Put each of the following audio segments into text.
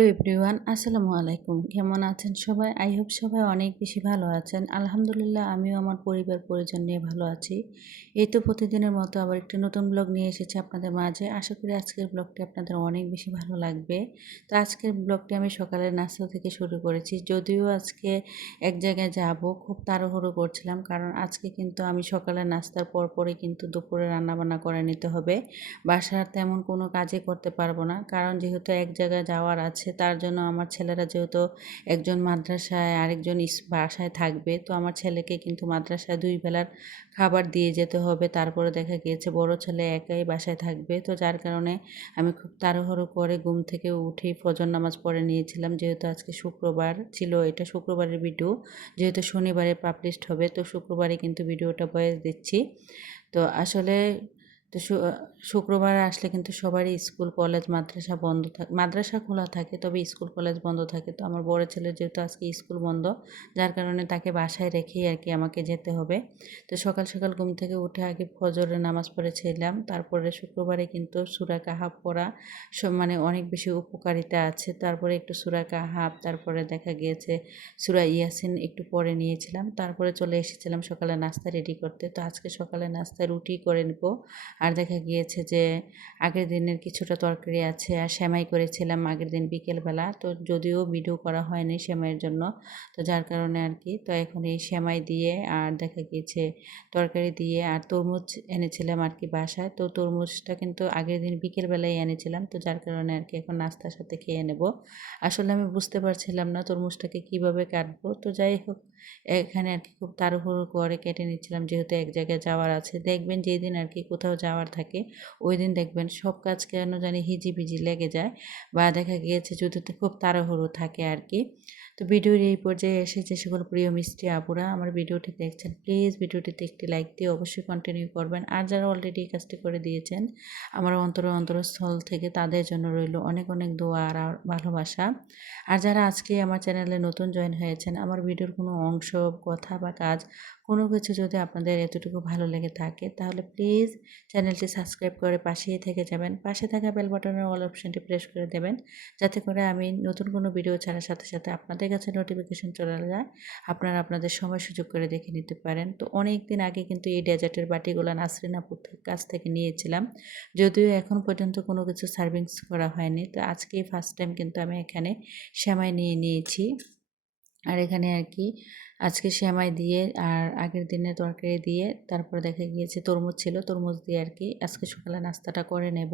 Hello everyone, আসসালামু আলাইকুম। কেমন আছেন সবাই? আই হোপ সবাই অনেক বেশি ভালো আছেন। আলহামদুলিল্লাহ আমিও আমার পরিবার পরিজন নিয়ে ভালো আছি। এই তো প্রতিদিনের মতো আবার একটি নতুন ব্লগ নিয়ে এসেছি আপনাদের মাঝে। আশা করি আজকের ব্লগটি আপনাদের অনেক বেশি ভালো লাগবে। তো আজকের ব্লগটি আমি সকালের নাস্তা থেকে শুরু করেছি। যদিও আজকে এক জায়গায় যাব, খুব তাড়াহুড়ো করছিলাম, কারণ আজকে কিন্তু আমি সকালের নাস্তার পরপরই কিন্তু দুপুরে রান্নাবান্না করে নিতে হবে। বাসার তেমন কোনো কাজই করতে পারবো না, কারণ যেহেতু এক জায়গায় যাওয়ার আছে, তার জন্য আমার ছেলেরা যেহেতু একজন মাদ্রাসায় আরেকজন বাসায় থাকবে, তো আমার ছেলেকে কিন্তু মাদ্রাসায় 2 বেলার খাবার দিয়ে যেতে হবে। তারপরে দেখা গিয়েছে বড় ছেলে একাই বাসায় থাকবে, তো যার কারণে আমি খুব তাড়াহুড়ো করে ঘুম থেকে উঠেই ফজর নামাজ পড়ে নিয়েছিলাম। যেহেতু আজকে শুক্রবার ছিল, এটা শুক্রবারের ভিডিও, যেহেতু শনিবারে পাবলিশড হবে, তো শুক্রবারে কিন্তু ভিডিওটা ভয়েস দিচ্ছি। তো আসলে তো শুক্রবার আসলে কিন্তু সবারই স্কুল কলেজ মাদ্রাসা বন্ধ থাকে, মাদ্রাসা খোলা থাকে তবে স্কুল কলেজ বন্ধ থাকে। তো আমার বড় ছেলের যেহেতু আজকে স্কুল বন্ধ, যার কারণে তাকে বাসায় রেখেই আর কি আমাকে যেতে হবে। তো সকাল সকাল ঘুম থেকে উঠে আগে ফজরের নামাজ পড়েছিলাম, তারপরে শুক্রবারে কিন্তু সূরা কাহাফ পড়া মানে অনেক বেশি উপকারিতা আছে। তারপরে একটু সূরা কাহাফ, তারপরে দেখা গিয়েছে সূরা ইয়াসিন একটু পড়ে নিয়েছিলাম। তারপরে চলে এসেছিলাম সকালে নাস্তা রেডি করতে। তো আজকে সকালে নাস্তা রুটি করে নেব। আর দেখা গিয়েছে যে আগের দিনের কিছুটা তরকারি আছে, আর সেমাই করেছিলাম আগের দিন বিকেলবেলা। তো যদিও ভিডিও করা হয়নি সেমাইয়ের জন্য, তো যার কারণে আর কি। তো এখন এই সেমাই দিয়ে আর দেখা গিয়েছে তরকারি দিয়ে আর তরমুজ এনেছিলাম আর কি বাসায়। তো তরমুজটা কিন্তু আগের দিন বিকেলবেলায় এনেছিলাম, তো যার কারণে আর কি এখন নাস্তার সাথে খেয়ে নেব। আসলে আমি বুঝতে পারছিলাম না তরমুজটাকে কিভাবে কাটবো। তো যাই হোক, এখানে আর কি খুব তাড়াহুড়ো করে কেটে নিচ্ছিলাম, যেহেতু এক জায়গায় যাওয়ার আছে। দেখবেন যেদিন আর কি কোথাও যাওয়ার থাকে, ওই দিন দেখবেন সব কাজ কেন জানি হিজিবিজি লেগে যায়, বা দেখা গিয়েছে যদি খুব তাড়াহুড়ো থাকে আর কি। তো ভিডিওর এই পর্যায়ে এসে যে সকল প্রিয় মিষ্টি আপুরা আমার ভিডিওটি দেখছেন, প্লিজ ভিডিওটিতে একটি লাইক দিয়ে অবশ্যই কন্টিনিউ করবেন। আর যারা অলরেডি এই কাজটি করে দিয়েছেন, আমার অন্তরস্থল থেকে তাদের জন্য রইল অনেক অনেক দোয়া আর ভালোবাসা। আর যারা আজকে আমার চ্যানেলে নতুন জয়েন হয়েছেন, আমার ভিডিওর কোনো অংশ, কথা বা কাজ কোনো কিছু যদি আপনাদের এতটুকু ভালো লেগে থাকে, তাহলে প্লিজ চ্যানেলটি সাবস্ক্রাইব করে পাশেই থেকে যাবেন। পাশে থাকা বেল বাটনের অল অপশনটি প্রেস করে দেবেন, যাতে করে আমি নতুন কোনো ভিডিও ছাড়ার সাথে সাথে আপনাদের কাছে নোটিফিকেশন চলে যায়, আপনারা আপনাদের সময় সুযোগ করে দেখে নিতে পারেন। তো অনেক দিন আগে কিন্তু এই ডেজার্টের বাটিগুলো নাসরিন আপুর কাছ থেকে নিয়েছিলাম, যদিও এখন পর্যন্ত কোনো কিছু সার্ভিংস করা হয়নি। তো আজকেই ফার্স্ট টাইম কিন্তু আমি এখানে সেমাই নিয়ে নিয়েছি। আর এখানে আর কি আজকে সেমাই দিয়ে আর আগের দিনের তরকারি দিয়ে, তারপরে দেখা গিয়েছে তরমুজ ছিল, তরমুজ দিয়ে আর কি আজকে সকালে নাস্তাটা করে নেব।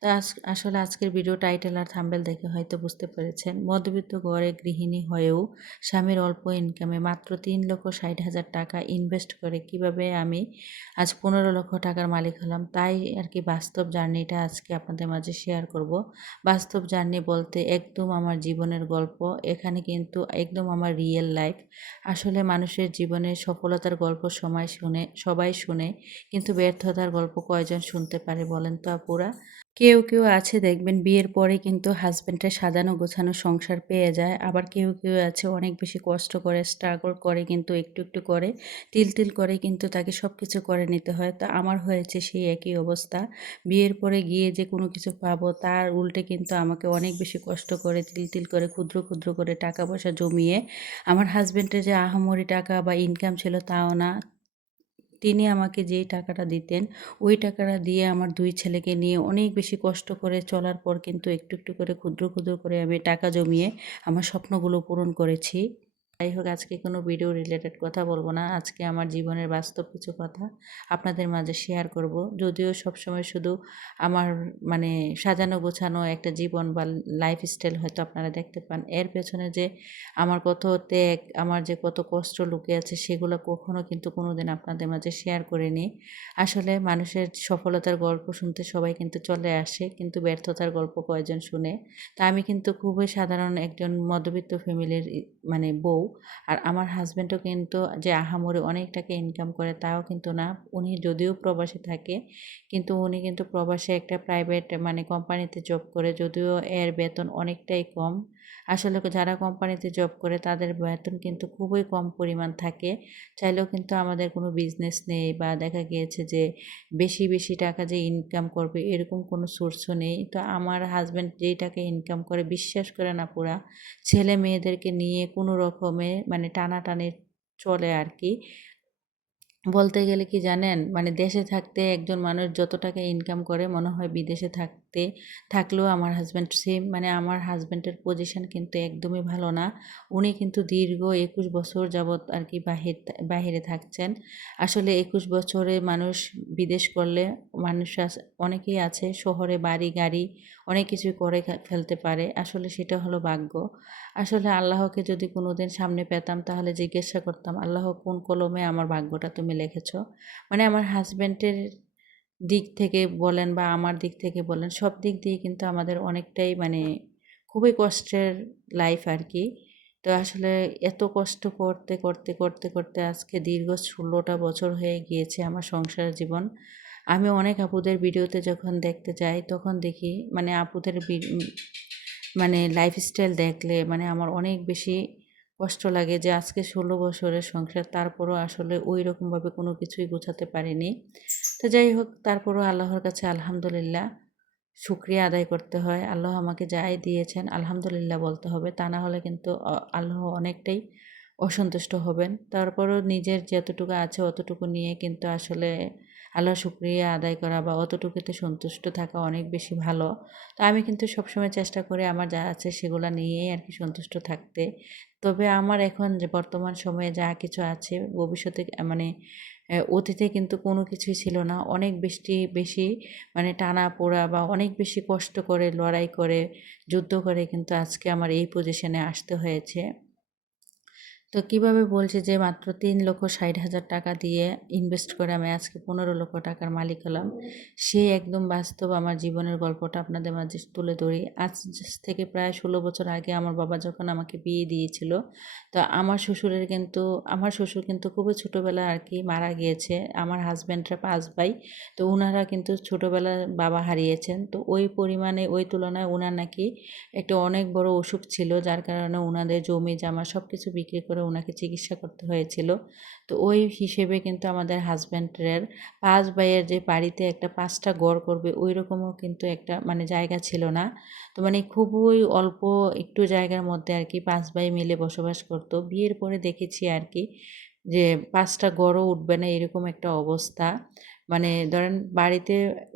তো আসলে আজকের ভিডিও টাইটেল আর থাম্বনেল দেখে হয়তো বুঝতে পেরেছেন, মধ্যবিত্ত ঘরে গৃহিণী হয়েও স্বামীর অল্প ইনকামে মাত্র 3,60,000 টাকা ইনভেস্ট করে কিভাবে আমি আজ 15 লক্ষ টাকার মালিক হলাম, তাই আর কি বাস্তব জার্নিটা আজকে আপনাদের মাঝে শেয়ার করব। বাস্তব জার্নি বলতে একদম আমার জীবনের গল্প, এখানে কিন্তু একদম আমার রিয়েল লাইফ। আসলে মানুষের জীবনে সফলতার গল্প সবাই শুনে, কিন্তু ব্যর্থতার গল্প কয়জন শুনতে পারে বলেন তো আপুরা? কেউ কেউ আছে দেখবেন বিয়ের পরে কিন্তু হাজব্যান্ডের সাজানো গোছানো সংসার পেয়ে যায়, আবার কেউ কেউ আছে অনেক বেশি কষ্ট করে স্ট্রাগল করে, কিন্তু একটু একটু করে তিল তিল করে কিন্তু তাকে সব কিছু করে নিতে হয়। তো আমার হয়েছে সেই একই অবস্থা। বিয়ের পরে গিয়ে যে কোনো কিছু পাবো তার উল্টে কিন্তু আমাকে অনেক বেশি কষ্ট করে তিল তিল করে ক্ষুদ্র ক্ষুদ্র করে টাকা পয়সা জমিয়ে, আমার হাজব্যান্ডের যে আহামরি টাকা বা ইনকাম ছিল তাও না, তিনি আমাকে যেই টাকাটা দিতেন ওই টাকাটা দিয়ে আমার 2 ছেলেকে নিয়ে অনেক বেশি কষ্ট করে চলার পর কিন্তু একটু একটু করে ক্ষুদ্র ক্ষুদ্র করে আমি টাকা জমিয়ে আমার স্বপ্নগুলো পূরণ করেছি। যাই হোক, আজকে কোনো ভিডিও রিলেটেড কথা বলবো না, আজকে আমার জীবনের বাস্তব কিছু কথা আপনাদের মাঝে শেয়ার করব। যদিও সবসময় শুধু আমার মানে সাজানো গোছানো একটা জীবন বা লাইফস্টাইল হয়তো আপনারা দেখতে পান, এর পেছনে যে আমার কত ত্যাগ, আমার যে কত কষ্ট লুকিয়ে আছে, সেগুলো কখনো কিন্তু কোনোদিন আপনাদের মাঝে শেয়ার করিনি। আসলে মানুষের সফলতার গল্প শুনতে সবাই কিন্তু চলে আসে, কিন্তু ব্যর্থতার গল্প কয়জন শুনে? তা আমি কিন্তু খুবই সাধারণ একজন মধ্যবিত্ত ফ্যামিলির মানে বউ। আর আমার হাজব্যান্ডও কিন্তু যে আহামরি অনেক টাকা ইনকাম করে তাও কিন্তু না, উনি যদিও প্রবাসে থাকে, কিন্তু উনি কিন্তু প্রবাসে একটা প্রাইভেট মানে কোম্পানিতে জব করে, যদিও এর বেতন অনেকটাই কম। আসলে যারা কোম্পানিতে জব করে তাদের বেতন কিন্তু খুবই কম পরিমাণ থাকে। চাইলেও কিন্তু আমাদের কোনো বিজনেস নেই বা দেখা গিয়েছে যে বেশি, বেশি টাকা যে ইনকাম করবে এরকম কোনো সোর্সও নেই। তো আমার হাসব্যান্ড যেই টাকা ইনকাম করে বিশ্বাস করেন আপুরা, ছেলে মেয়েদেরকে নিয়ে কোনো রকমে মানে টানাটানি চলে আরকি। বলতে গেলে কি জানেন? মানে দেশে থাকতে একজন মানুষ যত টাকা ইনকাম করে মনে হয় বিদেশে থাকলেও আমার হাসব্যান্ড সেম। মানে আমার হাসব্যান্ডের পজিশন কিন্তু একদমই ভালো না। উনি কিন্তু দীর্ঘ ২১ বছর যাবৎ আরকি বাহিরে থাকছেন। আসলে ২১ বছরে মানুষ বিদেশ করলে মানুষ অনেকেই আছে শহরে বাড়ি, গাড়ি অনেক কিছুই করে ফেলতে পারে। আসলে সেটা হলো ভাগ্য। আসলে আল্লাহকে যদি কোনোদিন সামনে পেতাম তাহলে জিজ্ঞাসা করতাম, আল্লাহ কোন কলমে আমার ভাগ্যটা তুমি লিখেছ? মানে আমার হাসব্যান্ডের দিক থেকে বলেন বা আমার দিক থেকে বলেন সব দিক দিয়ে কিন্তু আমাদের অনেকটাই মানে খুবই কষ্টের লাইফ আরকি। তো আসলে এত কষ্ট করতে আজকে দীর্ঘ ১৬টা বছর হয়ে গিয়েছে আমার সংসার জীবন। আমি অনেক আপুদের ভিডিওতে যখন দেখতে যাই তখন দেখি মানে আপুদের মানে লাইফস্টাইল দেখলে মানে আমার অনেক বেশি কষ্ট লাগে যে আজকে ১৬ বছরের সংসার তারপরও আসলে ওইরকমভাবে কোনো কিছুই গোছাতে পারিনি। তো যাই হোক তারপরও আল্লাহর কাছে আলহামদুলিল্লাহ শুকরিয়া আদায় করতে হয়। আল্লাহ আমাকে যাই দিয়েছেন আলহামদুলিল্লাহ বলতে হবে। তা না হলে কিন্তু আল্লাহ অনেকটাই অসন্তুষ্ট হবেন। তারপরও নিজের যতটুকু আছে অতটুকু নিয়ে কিন্তু আসলে আল্লাহর শুকরিয়া আদায় করা বা অতটুকুতে সন্তুষ্ট থাকা অনেক বেশি ভালো। তো আমি কিন্তু সবসময় চেষ্টা করি আমার যা আছে সেগুলা নিয়েই আরকি সন্তুষ্ট থাকতে। তবে আমার এখন যে বর্তমান সময়ে যা কিছু আছে ভবিষ্যতে মানে অতীতে কিন্তু কোনো কিছুই ছিল না। অনেক বেশি মানে টানাপোড়া বা অনেক বেশি কষ্ট করে, লড়াই করে, যুদ্ধ করে কিন্তু আজকে আমার এই পজিশনে আসতে হয়েছে। তো কিভাবে বলছি যে মাত্র ৩,৬০,০০০ টাকা দিয়ে ইনভেস্ট করে আমি আজকে ১৫,০০,০০০ টাকার মালিক হলাম। সেই একদম বাস্তব আমার জীবনের গল্পটা আপনাদের মাঝে তুলে ধরি। আজ থেকে প্রায় ১৬ বছর আগে আমার বাবা যখন আমাকে বিয়ে দিয়েছিল, তো আমার শ্বশুর কিন্তু খুবই ছোটোবেলায় আরকি মারা গিয়েছে। আমার হাসব্যান্ডরা ৫ ভাই। তো উনারা কিন্তু ছোটোবেলায় বাবা হারিয়েছেন। তো ওই পরিমাণে ওই তুলনায় উনার নাকি একটা অনেক বড় অসুখ ছিল যার কারণে উনাদের জমি জামা সব কিছু বিক্রি করে উনাকে চিকিৎসা করতে হয়েছিল। তো ওই হিসেবে কিন্তু আমাদের হাসব্যান্ডের ৫ ভাইয়ের যে বাড়িতে একটা ৫টা ঘর করবে ওইরকমও কিন্তু একটা মানে জায়গা ছিল না। তো মানে খুবই অল্প একটু জায়গার মধ্যে আরকি ৫ ভাই মিলে বসবাস করত। বিয়ের পরে দেখেছি আরকি যে ৫টা ঘরও উঠবে না এরকম একটা অবস্থা। মানে ধরেন বাড়িতে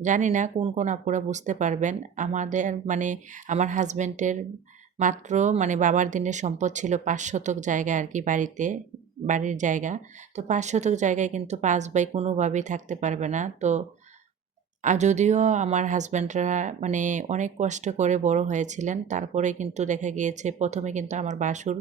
জানি না কোন আপুরা বুঝতে পারবেন। আমাদের মানে আমার হাসব্যান্ডের মাত্র মানে বাবার দিনের সম্পদ ছিল ৫ শতক জায়গা আরকি বাড়ির জায়গা। তো ৫ শতক জায়গায় কিন্তু ৫ ভাই কোনোভাবেই থাকতে পারবে না। তো যদিও আমার হাসব্যান্ডরা মানে অনেক কষ্ট করে বড় হয়েছিলেন। তারপরে কিন্তু দেখা গিয়েছে ১ম এ কিন্তু আমার ভাসুর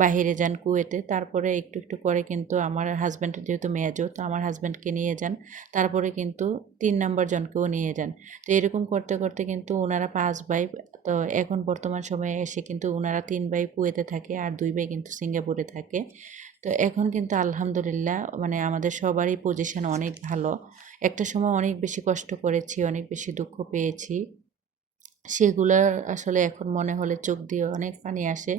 বাহিরে যান কুয়েতে। তারপরে একটু করে কিন্তু আমার হাসব্যান্ডের যেহেতু মেজো, তো আমার হাসব্যান্ডকে নিয়ে যান। তারপরে কিন্তু ৩ নাম্বার জনকেও নিয়ে যান। তো এরকম করতে কিন্তু উনারা ৫ ভাই। তো এখন বর্তমান সময়ে এসে কিন্তু উনারা ৩ ভাই কুয়েতে থাকে আর ২ ভাই কিন্তু সিঙ্গাপুরে থাকে। তো এখন কিন্তু আলহামদুলিল্লাহ মানে আমাদের সবারই পজিশন অনেক ভালো। একটা সময় অনেক বেশি কষ্ট করেছি, অনেক বেশি দুঃখ পেয়েছি। সেগুলার আসলে এখন মনে হলে চোখ দিয়ে অনেক পানি আসে।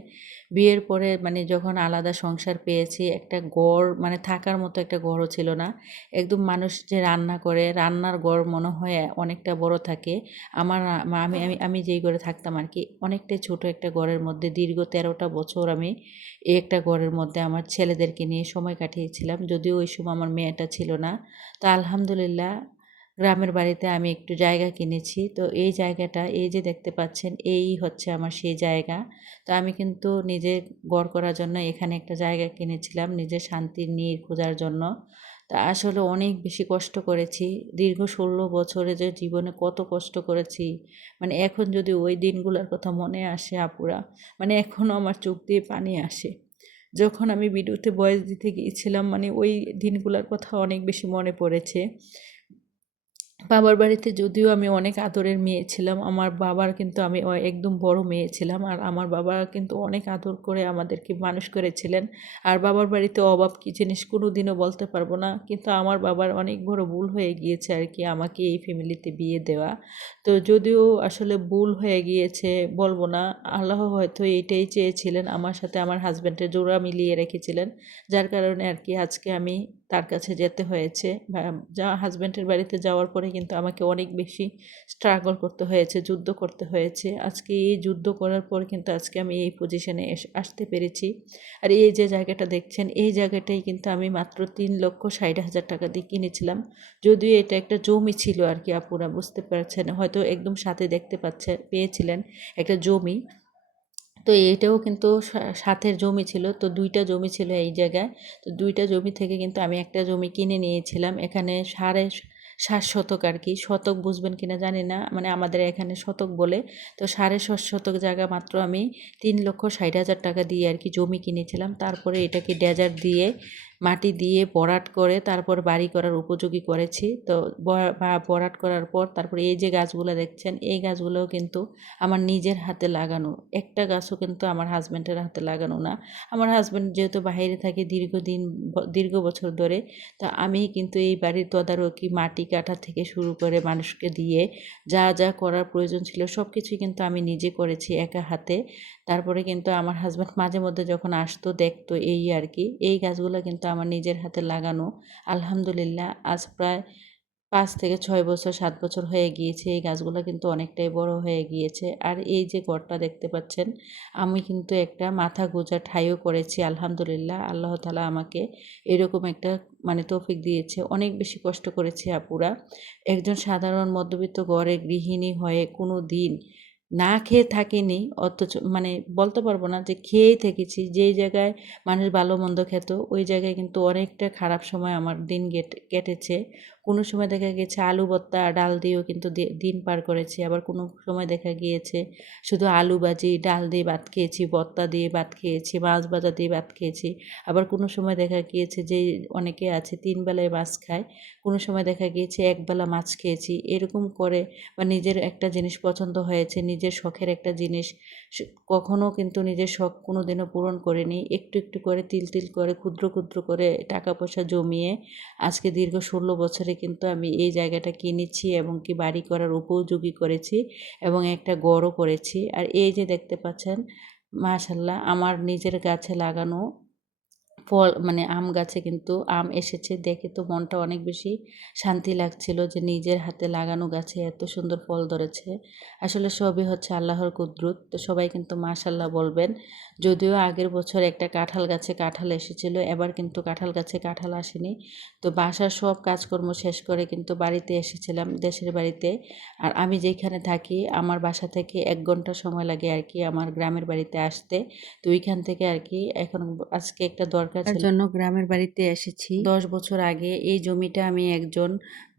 বিয়ের পরে মানে যখন আলাদা সংসার পেয়েছি, একটা ঘর মানে থাকার মতো একটা ঘরও ছিল না। একদম মানুষ যে রান্না করে, রান্নার ঘর মনে হয় অনেকটা বড় থাকে। আমার আ মা আমি আমি আমি যেই ঘরে থাকতাম আরকি, অনেকটাই ছোট একটা ঘরের মধ্যে দীর্ঘ ১৩টা বছর আমি এই একটা ঘরের মধ্যে আমার ছেলেদেরকে নিয়ে সময় কাটিয়েছিলাম। যদিও ওই সময় আমার মেয়েটা ছিল না। তো আলহামদুলিল্লাহ গ্রামের বাড়িতে আমি একটু জায়গা কিনেছি। তো এই জায়গাটা এই যে দেখতে পাচ্ছেন এই হচ্ছে আমার সেই জায়গা। তো আমি কিন্তু নিজে ঘর করার জন্য এখানে একটা জায়গা কিনেছিলাম নিজের শান্তির নীড় খোঁজার জন্য। তা আসলে অনেক বেশি কষ্ট করেছি। দীর্ঘ ১৬ বছরে যে জীবনে কত কষ্ট করেছি। মানে এখন যদি ওই দিনগুলোর কথা মনে আসে আপুরা, মানে এখনও আমার চোখ দিয়ে পানি আসে। যখন আমি ভিডিওতে ভয়েস দিতে গিয়েছিলাম মানে ওই দিনগুলোর কথা অনেক বেশি মনে পড়েছে। বাবার বাড়িতে যদিও আমি অনেক আদরের মেয়ে ছিলাম, আমার বাবার কিন্তু আমি একদম বড় মেয়ে ছিলাম। আর আমার বাবা কিন্তু অনেক আদর করে আমাদেরকে মানুষ করেছিলেন। আর বাবার বাড়িতে অভাব কী জিনিস কোনোদিনও বলতে পারবো না। কিন্তু আমার বাবার অনেক বড় ভুল হয়ে গিয়েছে আর কি আমাকে এই ফ্যামিলিতে বিয়ে দেওয়া। তো যদিও আসলে ভুল হয়ে গিয়েছে বলবো না, আল্লাহ হয়তো এইটাই চেয়েছিলেন, আমার সাথে আমার হাজব্যান্ডের জোড়া মিলিয়ে রেখেছিলেন। যার কারণে আর কি আজকে আমি তার কাছে যেতে হয়েছে। যা হাজব্যান্ডের বাড়িতে যাওয়ার পরে কিন্তু আমাকে অনেক বেশি স্ট্রাগল করতে হয়েছে, যুদ্ধ করতে হয়েছে। আজকে এই যুদ্ধ করার পর কিন্তু আজকে আমি এই পজিশনে আসতে পেরেছি। আর এই যে জায়গাটা দেখছেন, এই জায়গাটাই কিন্তু আমি মাত্র 3,60,000 টাকা দিয়ে কিনেছিলাম। যদিও এটা একটা জমি ছিল আর কি, আপুরা বুঝতে পারছেন হয়তো, একদম সাথে দেখতে পেয়েছিলেন একটা জমি। তো এটাও কিন্তু সাথের জমি ছিল, তো 2টা জমি ছিল এই জায়গায়। তো 2টা জমি থেকে কিন্তু আমি একটা জমি কিনে নিয়েছিলাম। এখানে 7.5 শতক আর কি, শতক বুঝবেন কিনা জানি না, মানে আমাদের এখানে শতক বলে। তো 7.5 শতক জায়গা মাত্র আমি 3,60,000 টাকা দিয়ে আর কি জমি কিনেছিলাম। তারপরে এটাকে ডেজার দিয়ে মাটি দিয়ে ভরাট করে তারপর বাড়ি করার উপযোগী করেছি। তো ভরাট করার পর তারপরে এই যে গাছগুলো দেখছেন, এই গাছগুলোও কিন্তু আমার নিজের হাতে লাগানো। একটা গাছও কিন্তু আমার হাজব্যান্ডের হাতে লাগানো না। আমার হাজব্যান্ড যেহেতু বাইরে থাকে দীর্ঘ বছর ধরে, তা আমি কিন্তু এই বাড়ির তদারকি মাটি কাটা থেকে শুরু করে মানুষকে দিয়ে যা যা করার প্রয়োজন ছিল সব কিছুই কিন্তু আমি নিজে করেছি একা হাতে। তারপরে কিন্তু আমার হাজব্যান্ড মাঝে মধ্যে যখন আসতো দেখতো এই আর কি। এই গাছগুলো কিন্তু আমার নিজের হাতে লাগানো। আলহামদুলিল্লাহ আজ প্রায় 5 থেকে 6 বছর 7 বছর হয়ে গিয়েছে। এই গাছগুলো কিন্তু অনেকটাই বড় হয়ে গিয়েছে। আর এই যে ঘরটা দেখতে পাচ্ছেন, আমি কিন্তু একটা মাথা গোঁজা ঠাইও করেছি আলহামদুলিল্লাহ। আল্লাহ তাআলা আমাকে এরকম একটা মানে তৌফিক দিয়েছে। অনেক বেশি কষ্ট করেছি আপুরা। একজন সাধারণ মধ্যবিত্ত ঘরের গৃহিণী হয়ে কোনো দিন না খেয়ে থাকিনি, অথচ মানে বলতে পারবো না যে খেয়েই থেকেছি। যেই জায়গায় মানুষ ভালো মন্দ খেত ওই জায়গায় কিন্তু অনেকটা খারাপ সময় আমার দিন কেটেছে। কোনো সময় দেখা গেছে আলু ভর্তা ডাল দিয়েও কিন্তু দিন পার করেছি। আবার কোনো সময় দেখা গিয়েছে শুধু আলু ভাজি ডাল দিয়ে ভাত খেয়েছি, ভর্তা দিয়ে ভাত খেয়েছি, মাছ ভাজা দিয়ে ভাত খেয়েছি। আবার কোনো সময় দেখা গিয়েছে যে অনেকে আছে 3 বেলায় মাছ খায়, কোনো সময় দেখা গিয়েছে একবেলা মাছ খেয়েছি। এরকম করে বা নিজের একটা জিনিস পছন্দ হয়েছে, নিজের শখের একটা জিনিস কখনো কিন্তু নিজের শখ কোনো দিনও পূরণ করিনি। একটু একটু করে তিল তিল করে ক্ষুদ্র ক্ষুদ্র করে টাকা পয়সা জমিয়ে আজকে দীর্ঘ 16 বছরে কিন্তু আমি এই জায়গাটা কিনেছি এবং কি বাড়ি করার উপযোগী করেছি এবং একটা ঘরও করেছি। আর এই যে দেখতে পাচ্ছেন, মাশাল্লাহ আমার নিজের গাছে লাগানো ফল মানে আম গাছে কিন্তু আম এসেছে, দেখে তো মনটা অনেক বেশি শান্তি লাগছিল যে নিজের হাতে লাগানো গাছে এত সুন্দর ফল ধরেছে। আসলে সবই হচ্ছে আল্লাহর কুদরত। তো সবাই কিন্তু মাশাল্লাহ বলবেন। যদিও আগের বছর একটা কাঁঠাল গাছে কাঁঠাল এসেছিল, এবার কিন্তু কাঁঠাল গাছে কাঁঠাল আসেনি। তো বাসার সব কাজকর্ম শেষ করে কিন্তু বাড়িতে এসেছিলাম, দেশের বাড়িতে। আর আমি যেখানে থাকি আমার বাসা থেকে 1 ঘন্টা সময় লাগে আর কি আমার গ্রামের বাড়িতে আসতে। তো ওইখান থেকে আর কি এখন আজকে একটা দরকার ছিল জন্য গ্রামের বাড়িতে এসেছি। 10 বছর আগে এই জমিটা আমি একজন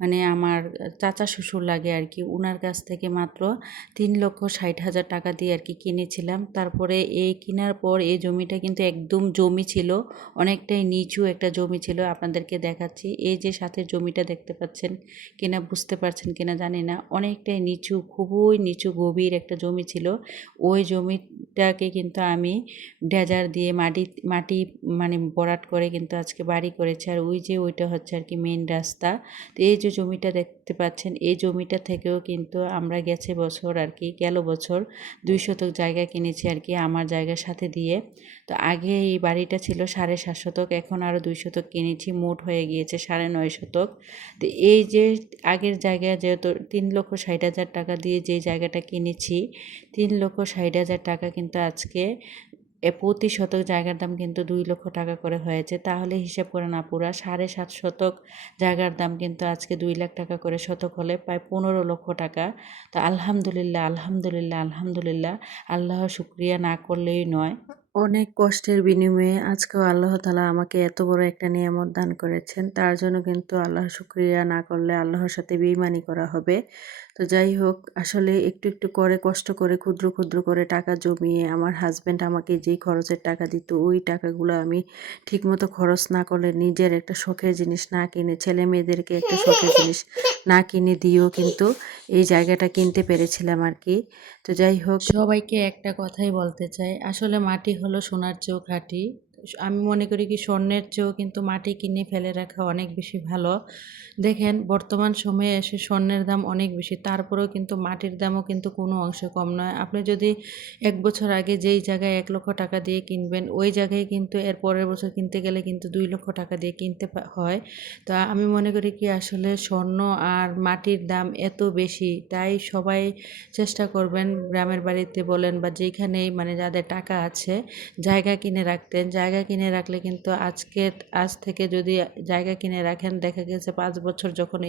মানে আমার চাচা শ্বশুর লাগে আর কি, উনার কাছ থেকে মাত্র 3,60,000 টাকা দিয়ে আর কি কিনেছিলাম। তারপরে এই কেনার পর এই জমিটা কিন্তু একদম জমি ছিল, অনেকটাই নিচু একটা জমি ছিল। আপনাদেরকে দেখাচ্ছি, এই যে সাথে জমিটা দেখতে পাচ্ছেন কিনা, বুঝতে পারছেন কিনা জানি না, অনেকটাই নিচু, খুবই নিচু গভীর একটা জমি ছিল। ওই জমিটাকে কিন্তু আমি ডেজার দিয়ে মাটি মাটি মানে ভরাট করে কিন্তু আজকে বাড়ি করেছে। আর ওই যে ওইটা হচ্ছে আর কি মেইন রাস্তা। তো এই যে জমিটা দেখতে পাচ্ছেন, এই জমিটা থেকেও কিন্তু আমরা গেছে বছর আর কি গেল বছর 2 শতক জায়গা কিনেছি আর কি আমার জায়গার সাথে দিয়ে। তো আগে এই বাড়িটা ছিল 7.5 শতক, এখন আরও 2 শতক কিনেছি, মোট হয়ে গিয়েছে 9.5 শতক। তো এই যে আগের জায়গায় যেহেতু 3,60,000 টাকা দিয়ে যে জায়গাটা কিনেছি, 3,60,000 টাকা কিন্তু আজকে প্রতি শতক জায়গার দাম কিন্তু 2 লক্ষ টাকা করে হয়েছে। তাহলে হিসাব করে না পুরা 7.5 শতক জায়গার দাম কিন্তু আজকে 2 লাখ টাকা করে শতক হলে প্রায় 15 লক্ষ টাকা। তো আলহামদুলিল্লাহ আলহামদুলিল্লাহ আলহামদুলিল্লাহ, আল্লাহর শুকরিয়া না করলেই নয়। অনেক কষ্টের বিনিময়ে আজকেও আল্লাহ তাআলা আমাকে এত বড় একটা নিয়ামত দান করেছেন। তার জন্য কিন্তু আল্লাহর শুকরিয়া না করলে আল্লাহর সাথে বেইমানি করা হবে। তো যাই হোক, আসলে একটু একটু করে কষ্ট করে ক্ষুদ্র ক্ষুদ্র করে টাকা জমিয়ে আমার হাজব্যান্ড আমাকে যেই খরচের টাকা দিত ওই টাকাগুলো আমি ঠিকমতো খরচ না করলে, নিজের একটা শখের জিনিস না কিনে ছেলে মেয়েদেরকে একটা শখের জিনিস না কিনে দিয়েও কিন্তু এই জায়গাটা কিনতে পেরেছিলাম আর কি। তো যাই হোক, সবাইকে একটা কথাই বলতে চাই, আসলে মাটি হলো সোনার চেয়েও খাঁটি। আমি মনে করি কি স্বর্ণের চেয়েও কিন্তু মাটি কিনে ফেলে রাখা অনেক বেশি ভালো। দেখেন বর্তমান সময়ে এসে স্বর্ণের দাম অনেক বেশি, তারপরেও কিন্তু মাটির দামও কিন্তু কোনো অংশে কম নয়। আপনি যদি ১ বছর আগে যেই জায়গায় ১,০০,০০০ টাকা দিয়ে কিনবেন, ওই জায়গায় কিন্তু এর পরের বছর কিনতে গেলে কিন্তু ২,০০,০০০ টাকা দিয়ে কিনতে হয়। তো আমি মনে করি কি আসলে স্বর্ণ আর মাটির দাম এত বেশি, তাই সবাই চেষ্টা করবেন গ্রামের বাড়িতে বলেন বা যেখানেই মানে যাদের টাকা আছে জায়গা কিনে রাখতেন। জায়গা কিনে রাখলে কিন্তু আজ থেকে যদি জায়গা কিনে রাখেন, দেখা গেছে ৫ বছর যখন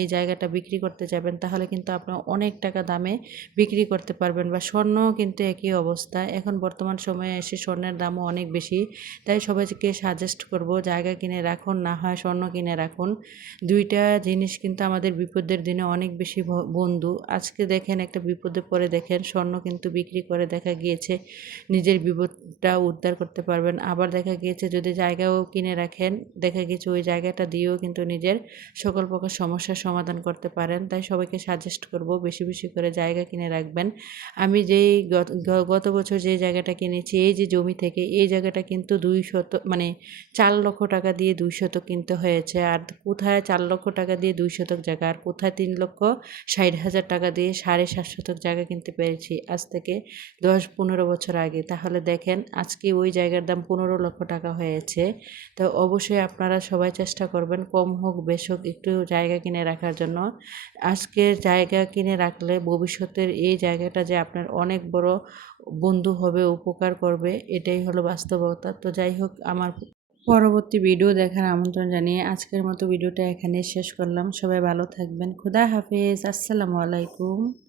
এই জায়গাটা বিক্রি করতে যাবেন, তাহলে কিন্তু আপনার অনেক টাকা দামে বিক্রি করতে পারবেন। বা স্বর্ণও কিন্তু একই অবস্থা। এখন বর্তমান সময়ে এসে স্বর্ণের দামও অনেক বেশি। তাই সবাইকে সাজেস্ট করব জায়গা কিনে রাখুন, না হয় স্বর্ণ কিনে রাখুন। ২ টা জিনিস কিন্তু আমাদের বিপদের দিনে অনেক বেশি বন্ধু। আজকে দেখেন একটা বিপদে পড়ে দেখেন স্বর্ণ কিন্তু বিক্রি করে দেখা গিয়েছে নিজের বিপদটা উদ্ধার করতে পারবেন। আবার দেখা গিয়েছে যদি জায়গাও কিনে রাখেন, দেখা গেছে ওই জায়গাটা দিয়েও কিন্তু নিজের সকল প্রকার সমস্যার সমাধান করতে পারেন। তাই সবাইকে সাজেস্ট করব বেশি, বেশি করে জায়গা কিনে রাখবেন। আমি যেই গত বছর যে জায়গাটা কিনেছি, এই যে জমি থেকে, এই জায়গাটা কিন্তু ৪ লক্ষ টাকা দিয়ে ২ শতক কিনতে হয়েছে। আর কোথায় ৪ লক্ষ টাকা দিয়ে ২ শতক জায়গা, আর কোথায় ৩,৬০,০০০ টাকা দিয়ে ৭.৫ শতক জায়গা কিনতে পেরেছি আজ থেকে ১০-১৫ বছর আগে। তাহলে দেখেন আজকে ওই জায়গার দাম ১৫ লক্ষ টাকা হয়েছে। তো অবশ্যই আপনারা সবাই চেষ্টা করবেন কম হোক বেশ হোক একটু জায়গা কিনে রাখার জন্য। আজকে জায়গা কিনে রাখলে ভবিষ্যতের এই জায়গাটা যে আপনার অনেক বড় বন্ধু হবে, উপকার করবে, এটাই হলো বাস্তবতা। তো যাই হোক, আমার পরবর্তী ভিডিও দেখার আমন্ত্রণ জানিয়ে আজকের মতো ভিডিওটা এখানেই শেষ করলাম। সবাই ভালো থাকবেন। খোদা হাফেজ। আসসালামু আলাইকুম।